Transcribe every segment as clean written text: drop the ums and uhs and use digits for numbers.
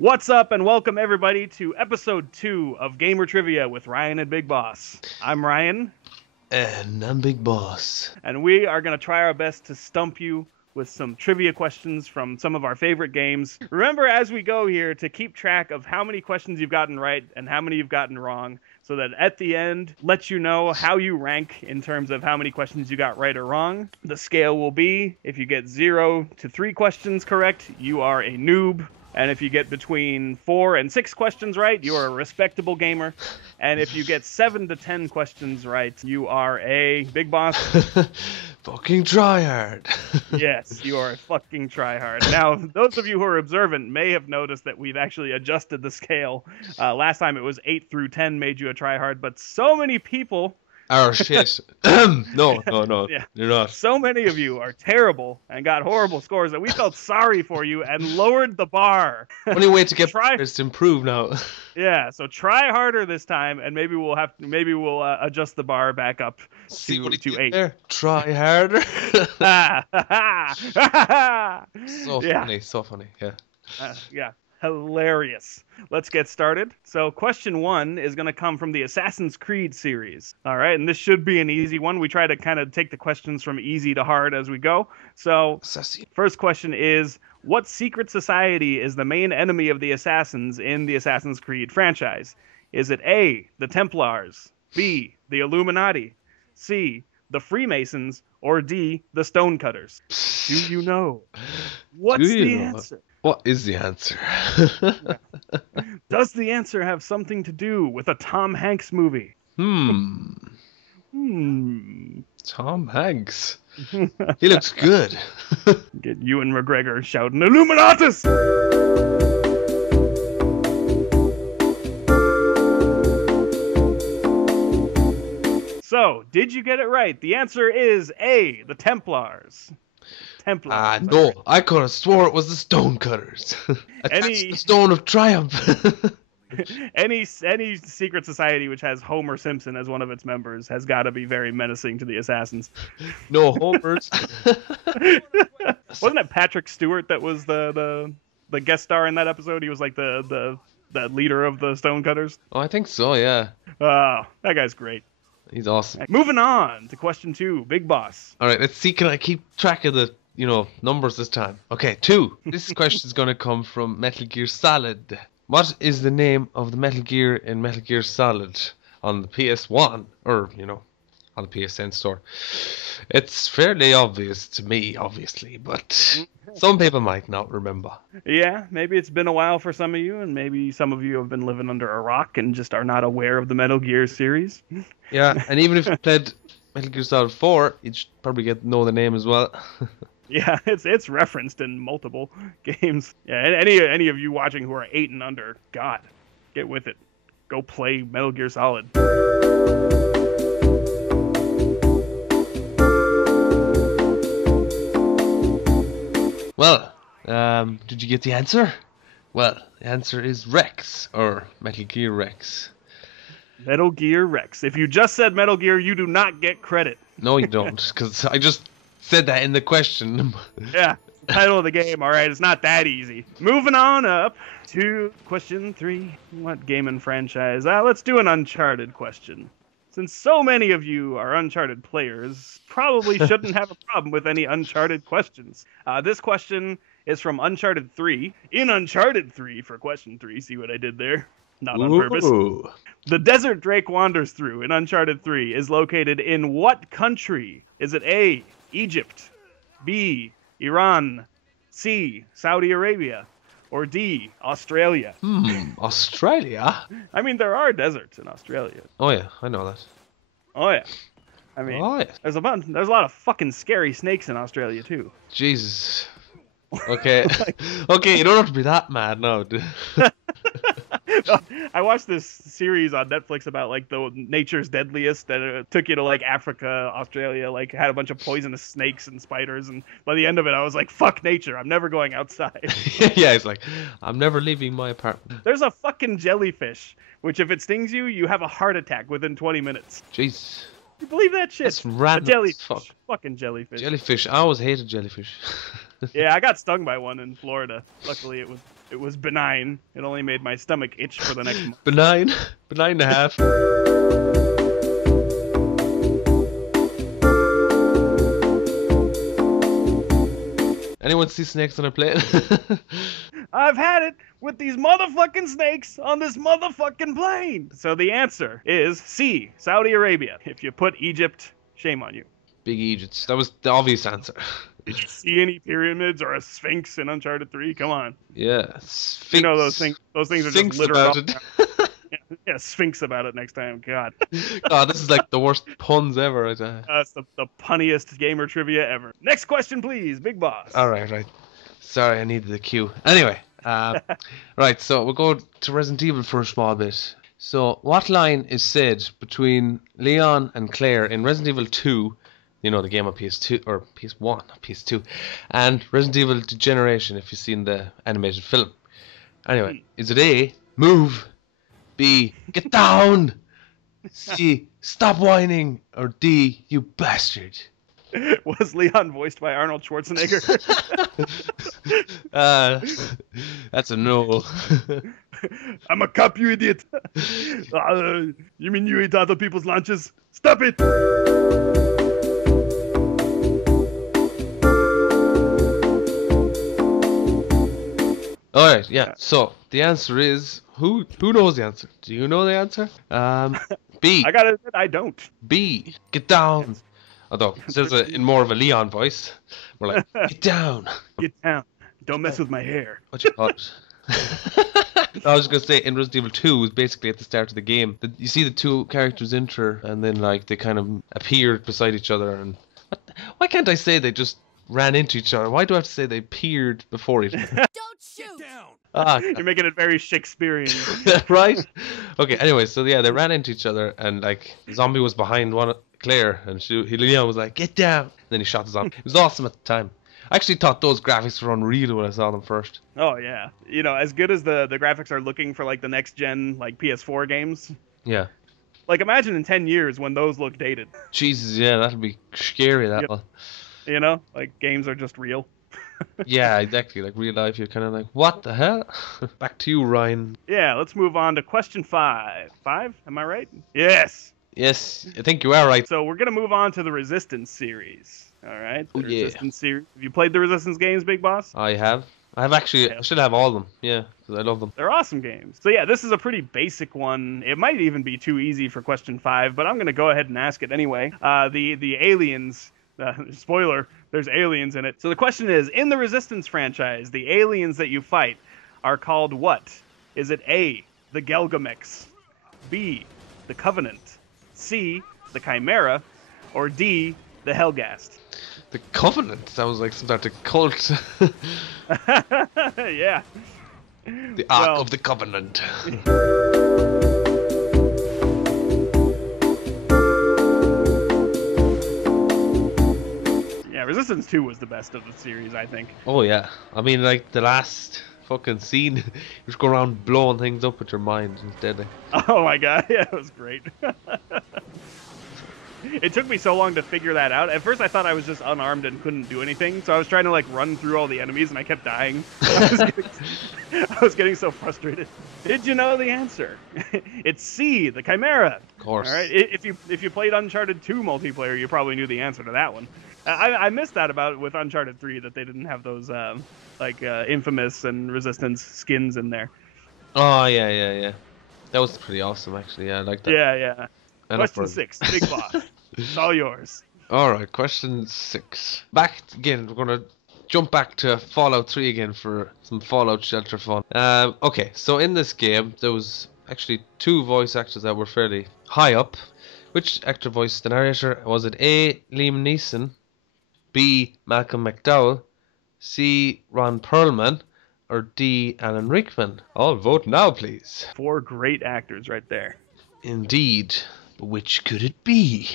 What's up, and welcome everybody to episode 2 of Gamer Trivia with Ryan and Big Boss. I'm Ryan. And I'm Big Boss. And we are going to try our best to stump you with some trivia questions from some of our favorite games. Remember, as we go here, to keep track of how many questions you've gotten right and how many you've gotten wrong, so that at the end, let you know how you rank in terms of how many questions you got right or wrong. The scale will be, if you get 0 to 3 questions correct, you are a noob. And if you get between 4 and 6 questions right, you are a respectable gamer. And if you get 7 to 10 questions right, you are a Big Boss. Fucking tryhard. Yes, you are a fucking tryhard. Now, those of you who are observant may have noticed that we've actually adjusted the scale. Last time it was 8 through 10 made you a tryhard, but so many people... Oh, shit. No. Yeah. You're not. So many of you are terrible and got horrible scores that we felt sorry for you and lowered the bar. Only way to get is to improve now. Yeah, so try harder this time, and maybe we'll adjust the bar back up to 8. There. Try harder. So funny. Yeah. Yeah. Hilarious. Let's get started. So question 1 is going to come from the Assassin's Creed series. All right, and this should be an easy one. We try to kind of take the questions from easy to hard as we go. So first question is, what secret society is the main enemy of the Assassins in the Assassin's Creed franchise? Is it A, the Templars, B, the Illuminati, C, the Freemasons, or D, the Stonecutters? Do you know? What's the answer? What is the answer? Does the answer have something to do with a Tom Hanks movie? Tom Hanks. He looks good. Get Ewan McGregor shouting, Illuminatus! So, did you get it right? The answer is A, the Templars. No, I could have swore it was the Stonecutters. The Stone of Triumph. Any secret society which has Homer Simpson as one of its members has got to be very menacing to the Assassins. No Homers. Wasn't it Patrick Stewart that was the guest star in that episode? He was like the leader of the Stonecutters. Oh, I think so, yeah. Oh, that guy's great. He's awesome. Moving on to question 2, Big Boss. All right, let's see. Can I keep track of the numbers this time? Okay, 2. This question is going to come from Metal Gear Solid. What is the name of the Metal Gear in Metal Gear Solid on the PS1 or on the PSN store? It's fairly obvious to me, obviously, but some people might not remember. Yeah, maybe it's been a while for some of you, and maybe some of you have been living under a rock and just are not aware of the Metal Gear series. Yeah, and even if you played Metal Gear Solid 4, you'd probably know the name as well. Yeah, it's referenced in multiple games. Yeah, any of you watching who are 8 and under, God, get with it. Go play Metal Gear Solid. Well, did you get the answer? Well, the answer is Rex, or Metal Gear Rex. Metal Gear Rex. If you just said Metal Gear, you do not get credit. No, you don't, because I just said that in the question. Yeah, title of the game, alright, it's not that easy. Moving on up to question 3. What game and franchise? Let's do an Uncharted question. Since so many of you are Uncharted players, probably shouldn't have a problem with any Uncharted questions. This question is from Uncharted 3. In Uncharted 3, for question 3, see what I did there? Not on purpose. The desert Drake wanders through in Uncharted 3 is located in what country? Is it A, Egypt, B, Iran, C, Saudi Arabia, or D, Australia? Australia? I mean, there are deserts in Australia. Oh yeah, I know that. Oh yeah. I mean, there's a lot of fucking scary snakes in Australia too. Jesus. Okay. Okay, you don't have to be that mad now, dude. I watched this series on Netflix about like the nature's deadliest that took you to like Africa, Australia, like had a bunch of poisonous snakes and spiders, and by the end of it I was like, fuck nature, I'm never going outside. Yeah, it's like, I'm never leaving my apartment. There's a fucking jellyfish, which if it stings you, you have a heart attack within 20 minutes. Jeez. You believe that shit? It's random. A jellyfish. Fucking jellyfish. Jellyfish. I always hated jellyfish. Yeah, I got stung by one in Florida. Luckily, it was benign. It only made my stomach itch for the next month. Benign and a half. Anyone see snakes on a plane? I've had it with these motherfucking snakes on this motherfucking plane. So the answer is C, Saudi Arabia. If you put Egypt, shame on you. Big Egypt. That was the obvious answer. Did you see any pyramids or a sphinx in Uncharted 3? Come on. Yeah, Sphinx. You know those things are Sphinx just littered about up. it. Yeah, Sphinx about it next time. God. God, this is like the worst puns ever. That's the punniest gamer trivia ever. Next question, please, Big Boss. All right. Sorry, I needed the cue. Anyway, right, so we'll go to Resident Evil for a small bit. So, what line is said between Leon and Claire in Resident Evil 2, you know, the game on PS2, or PS1, not PS2, and Resident Evil Degeneration, if you've seen the animated film? Anyway, is it A, move, B, get down, C, stop whining, or D, you bastard? Was Leon voiced by Arnold Schwarzenegger? That's a no. I'm a cop, you idiot. You mean you eat other people's lunches? Stop it! Alright, yeah. So the answer is who knows the answer? Do you know the answer? B. I gotta admit, I don't. B. Get down. Although it says it in more of a Leon voice. We're like, get down. Get down. Don't mess with my hair. What you call it? I was just gonna say in Resident Evil 2 was basically at the start of the game. You see the two characters enter and then like they kind of appeared beside each other and why can't I say they just ran into each other? Why do I have to say they appeared before each other? Don't shoot! You're making it very Shakespearean. Right? Okay, anyway, so yeah, they ran into each other and like the zombie was behind Claire and Leon was like, get down! And then he shot the zombie. It was awesome at the time. I actually thought those graphics were unreal when I saw them first. Oh yeah. You know, as good as the graphics are looking for like the next gen like PS4 games. Yeah. Like imagine in 10 years when those look dated. Jesus, yeah, that'd be scary, that one. You know, like games are just real. Yeah, exactly. Like real life, you're kind of like, what the hell? Back to you, Ryan. Yeah, let's move on to question 5. 5? Am I right? Yes. Yes, I think you are right. So we're gonna move on to the Resistance series. All right. The yeah. Resistance series. Have you played the Resistance games, Big Boss? I have. I actually. I should have all of them. Yeah, because I love them. They're awesome games. So yeah, this is a pretty basic one. It might even be too easy for question 5, but I'm gonna go ahead and ask it anyway. The aliens. Spoiler, there's aliens in it. So the question is, in the Resistance franchise, the aliens that you fight are called what? Is it A, the Gelgamex, B, the Covenant, C, the Chimera, or D, the Helghast? The Covenant sounds like some sort of cult. Yeah. The Ark of the Covenant. Yeah, Resistance 2 was the best of the series, I think. Oh yeah, I mean like the last fucking scene, you just go around blowing things up with your mind instead. Oh my god, yeah, it was great. It took me so long to figure that out. At first I thought I was just unarmed and couldn't do anything, so I was trying to like run through all the enemies and I kept dying. I was getting so frustrated. Did you know the answer? It's C, the Chimera. Of course. All right. If you played Uncharted 2 multiplayer, you probably knew the answer to that one. I missed that about with Uncharted 3 that they didn't have those Infamous and Resistance skins in there. Oh yeah. That was pretty awesome actually. Yeah, I like that. Yeah. And Question 6, Big Boss. It's all yours. All right, question 6. Back again. We're gonna jump back to Fallout 3 again for some Fallout Shelter fun. Okay, so in this game there was actually 2 voice actors that were fairly high up. Which actor voiced the narrator? Was it A, Liam Neeson, B, Malcolm McDowell, C, Ron Perlman, or D, Alan Rickman? All vote now, please. 4 great actors right there. Indeed. But which could it be?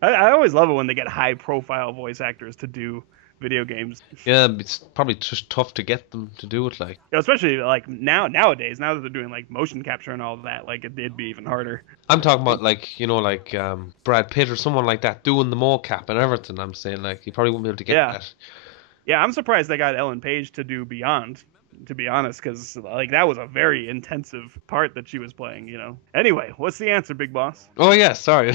I always love it when they get high-profile voice actors to do video games. Yeah, it's probably just tough to get them to do it. Like, You know, especially like nowadays, now that they're doing like motion capture and all that, like it'd be even harder. I'm talking about like, like Brad Pitt or someone like that doing the mocap and everything. I'm saying like you probably won't be able to get Yeah. that. Yeah, I'm surprised they got Ellen Page to do Beyond, to be honest, because like that was a very intensive part that she was playing, you know. Anyway, what's the answer, Big Boss? Oh yeah, sorry,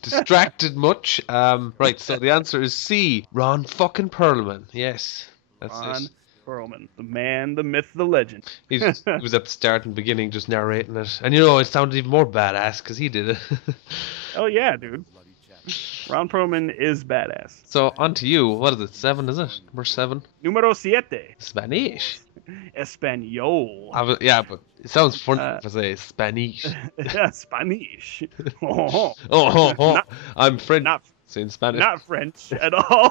distracted much. Right, so the answer is C. Ron fucking Perlman. Yes, that's Ron it. Perlman, the man, the myth, the legend. He was at the start and beginning just narrating it, and it sounded even more badass because he did it. Oh yeah, dude. Ron Perlman is badass. So on to you. What is it? 7? Is it number 7? Numero siete. Spanish. Espanol. Yeah, but it sounds funny if I say Spanish. Spanish. Oh, Oh. Not- I'm French. not Saying Spanish. Not French at all.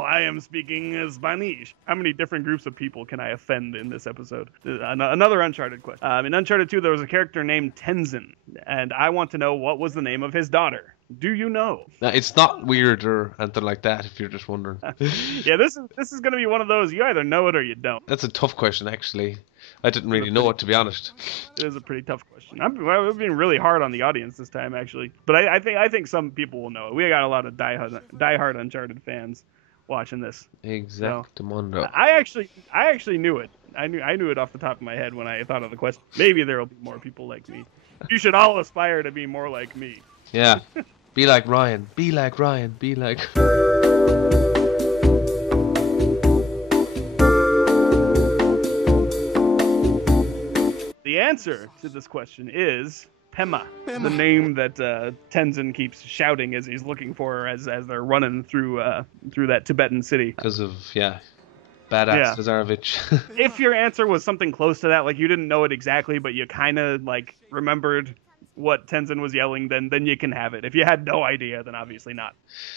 I am speaking Spanish. How many different groups of people can I offend in this episode? Another Uncharted question. In Uncharted 2, there was a character named Tenzin, and I want to know what was the name of his daughter. Do you know? No, it's not weird or anything like that. If you're just wondering. Yeah, this is going to be one of those. You either know it or you don't. That's a tough question, actually. I didn't really know it, to be honest. It is a pretty tough question. I've been really hard on the audience this time, actually. But I think some people will know it. We got a lot of diehard Uncharted fans watching this. Exactamundo. So, I actually knew it. I knew it off the top of my head when I thought of the question. Maybe there will be more people like me. You should all aspire to be more like me. Yeah. Be like Ryan. Be like Ryan. Be like... The answer to this question is Pema, the name that Tenzin keeps shouting as he's looking for her as they're running through that Tibetan city. Because of, badass Lazarevich. If your answer was something close to that, like you didn't know it exactly, but you kind of like remembered what Tenzin was yelling, then you can have it. If you had no idea, then obviously not.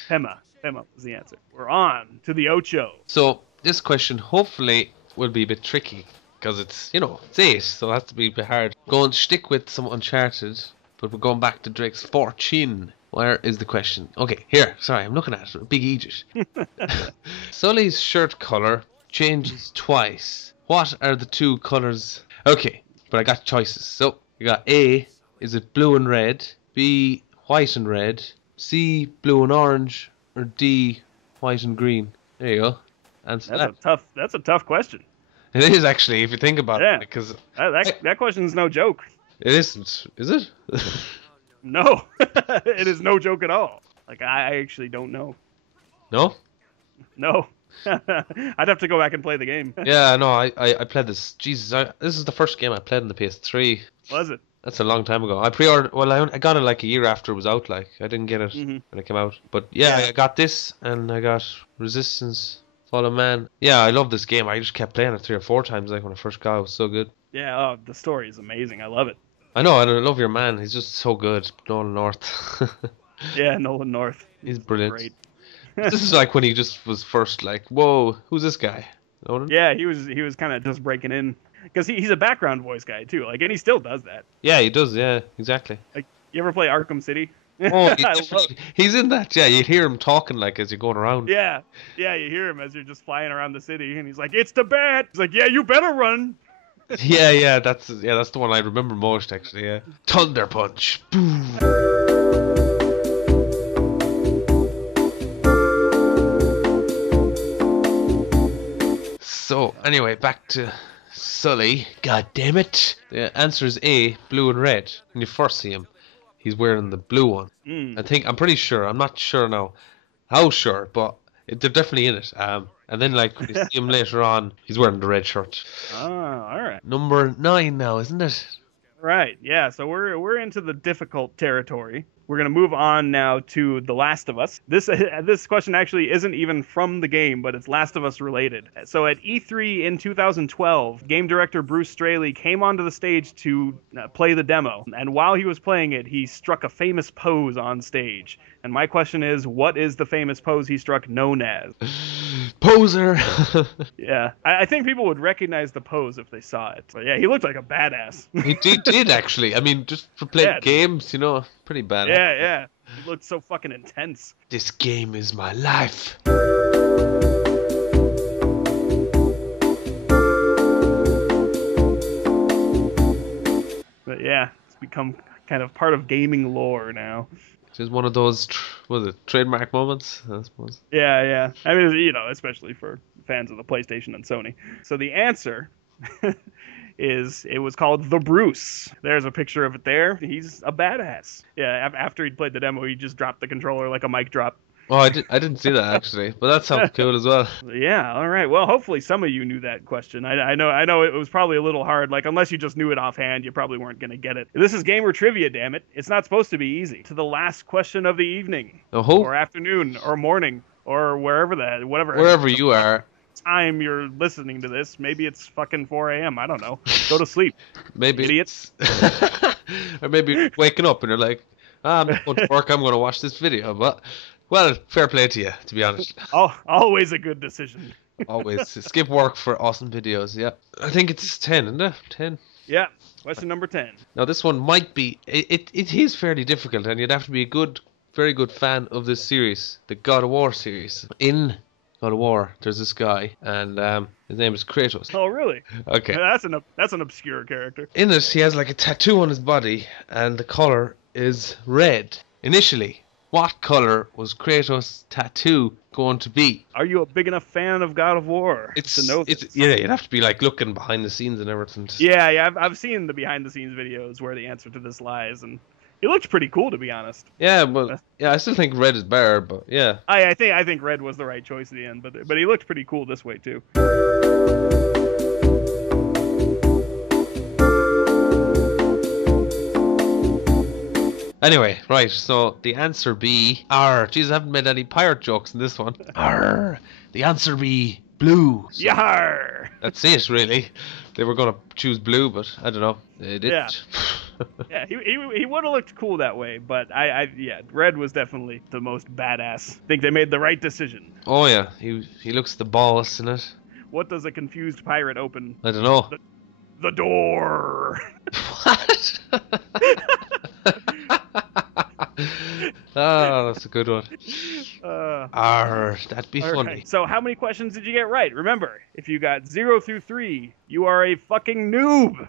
Pema was the answer. We're on to the Ocho. So this question hopefully will be a bit tricky. Because it's, it's 8, so it has to be a bit hard. Going to stick with some Uncharted, but we're going back to Drake's fortune. Where is the question? Okay, here. Sorry, I'm looking at it. Big Egypt. Sully's shirt colour changes twice. What are the 2 colours? Okay, but I got choices. So, you got A, is it blue and red? B, white and red? C, blue and orange? Or D, white and green? There you go. Answer that. That's a tough question. It is actually, if you think about it, because that question's no joke. It isn't, is it? No, it is no joke at all. Like I actually don't know. No? No. I'd have to go back and play the game. Yeah, no, I played this. Jesus, this is the first game I played on the PS3. Was it? That's a long time ago. I pre-ordered. Well, I got it like a year after it was out. Like I didn't get it when it came out. But yeah, I got this and I got Resistance. Fallen Man. Yeah, I love this game. I just kept playing it 3 or 4 times like when I first got it. It was so good. Yeah, the story is amazing. I love it. I know, and I love your man. He's just so good. Nolan North. Yeah, Nolan North. He's brilliant. Great. This is like when he just was first like, whoa, who's this guy? Nolan? Yeah, he was kind of just breaking in. Because he's a background voice guy, too. Like, and he still does that. Yeah, he does. Yeah, exactly. Like, you ever play Arkham City? Oh, he's in that. Yeah, you hear him talking like as you're going around. Yeah, you hear him as you're just flying around the city, and he's like, "It's the bat." He's like, "Yeah, you better run." Yeah, that's the one I remember most actually. Yeah, Thunder Punch. Boom. So anyway, back to Sully. God damn it. The answer is A, blue and red. When you first see him. He's wearing the blue one. I'm pretty sure. I'm not sure now how sure, but they're definitely in it. And then like when you see him later on, he's wearing the red shirt. Oh, all right. Number 9 now, isn't it? Right. Yeah. So we're into the difficult territory. We're gonna move on now to The Last of Us. This question actually isn't even from the game, but it's Last of Us related. So at E3 in 2012, game director Bruce Straley came onto the stage to play the demo, and while he was playing it, he struck a famous pose on stage. And my question is, what is the famous pose he struck known as? Poser. Yeah, I think people would recognize the pose if they saw it. But yeah, he looked like a badass. He did actually. I mean, just for playing games, pretty badass. Yeah. He looked so fucking intense. This game is my life. But yeah, it's become kind of part of gaming lore now. Just one of those, trademark moments, I suppose. Yeah. I mean, you know, especially for fans of the PlayStation and Sony. So the answer it was called The Bruce. There's a picture of it there. He's a badass. Yeah, after he'd played the demo, he just dropped the controller like a mic drop. Oh, I didn't see that actually, but that sounds cool as well. Yeah, all right. Well, hopefully some of you knew that question. I know it was probably a little hard. Like, unless you just knew it offhand, you probably weren't going to get it. This is gamer trivia, damn it. It's not supposed to be easy. To the last question of the evening, or afternoon, or morning, or wherever you are. Time you're listening to this. Maybe it's fucking 4 a.m. I don't know. Go to sleep. Maybe idiots. Or maybe you're waking up and you're like, I'm not going to work. I'm going to watch this video, but. Well, fair play to you, to be honest. Always a good decision. Always. Skip work for awesome videos, yeah. I think it's 10, isn't it? 10. Yeah. Question number 10. Now, this one might be... It is fairly difficult, and you'd have to be a very good fan of this series, the God of War series. In God of War, there's this guy, and his name is Kratos. Oh, really? Okay. That's an obscure character. In it, he has like a tattoo on his body, and the color is red. Initially... What color was Kratos' tattoo going to be? Are you a big enough fan of God of War to know this? Yeah, you'd have to be like looking behind the scenes and everything. Yeah, I've seen the behind the scenes videos where the answer to this lies, and he looked pretty cool, to be honest. Yeah, but I still think red is better. But yeah, I think red was the right choice at the end, but he looked pretty cool this way too. Anyway, right, so the answer be... Jesus, I haven't made any pirate jokes in this one. The answer be blue. So Yar! That's it, really. They were going to choose blue, but I don't know. They didn't. Yeah, yeah he would have looked cool that way, but red was definitely the most badass. I think they made the right decision. Oh, yeah. He looks the boss in it. What does a confused pirate open? I don't know. The door. What? Oh, that's a good one. That'd be funny. Right. So how many questions did you get right? Remember, if you got 0 through 3, you are a fucking noob.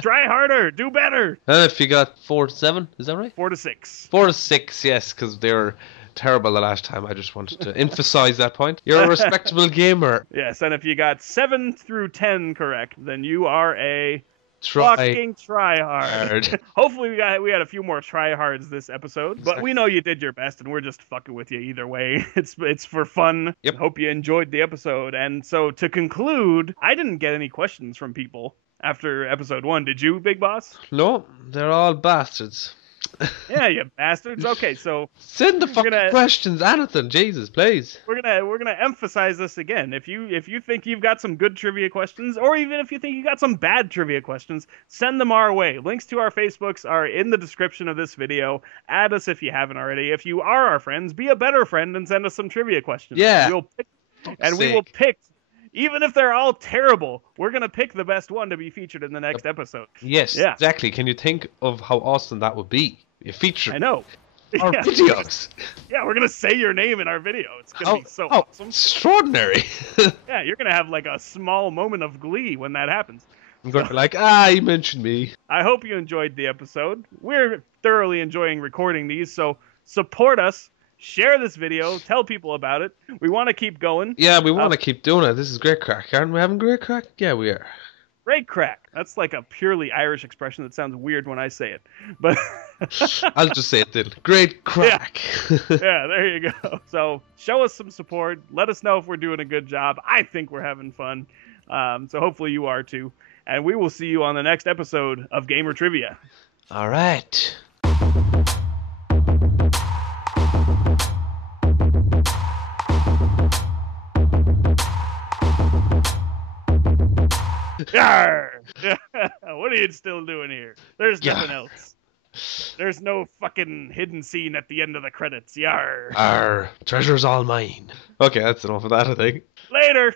Try harder. Do better. And if you got 4 to 7, is that right? 4 to 6. 4 to 6, yes, because they were terrible the last time. I just wanted to emphasize that point. You're a respectable gamer. Yes, and if you got 7 through 10 correct, then you are a... fucking try hard. Hopefully we had a few more try hards this episode, but we know you did your best and we're just fucking with you either way. It's for fun. Yep. Hope you enjoyed the episode. And so to conclude, I didn't get any questions from people after episode 1. Did you, Big Boss? No, they're all bastards. Yeah, you bastards. Okay, so send the fucking questions, anything, Jesus, please. We're gonna emphasize this again. If you think you've got some good trivia questions, or even if you think you got some bad trivia questions, send them our way. Links to our Facebooks are in the description of this video. Add us if you haven't already. If you are our friends, be a better friend and send us some trivia questions. Yeah. We will pick. Even if they're all terrible, we're going to pick the best one to be featured in the next episode. Yes, yeah. Exactly. Can you think of how awesome that would be? You feature I know. Our videos. Yeah, we're going to say your name in our video. It's going to be so awesome. Extraordinary. Yeah, you're going to have like a small moment of glee when that happens. I'm going to be like, he mentioned me. I hope you enjoyed the episode. We're thoroughly enjoying recording these, so support us. Share this video. Tell people about it. We want to keep going. Yeah, we want to keep doing it. This is great crack. Aren't we having great crack? Yeah, we are. Great crack. That's like a purely Irish expression that sounds weird when I say it. But I'll just say it then. Great crack. Yeah. Yeah, there you go. So show us some support. Let us know if we're doing a good job. I think we're having fun. So hopefully you are too. And we will see you on the next episode of Gamer Trivia. All right. Yarr! What are you still doing here? There's nothing else. There's no fucking hidden scene at the end of the credits. Yarr! Treasure's all mine. Okay, that's enough of that, I think. Later!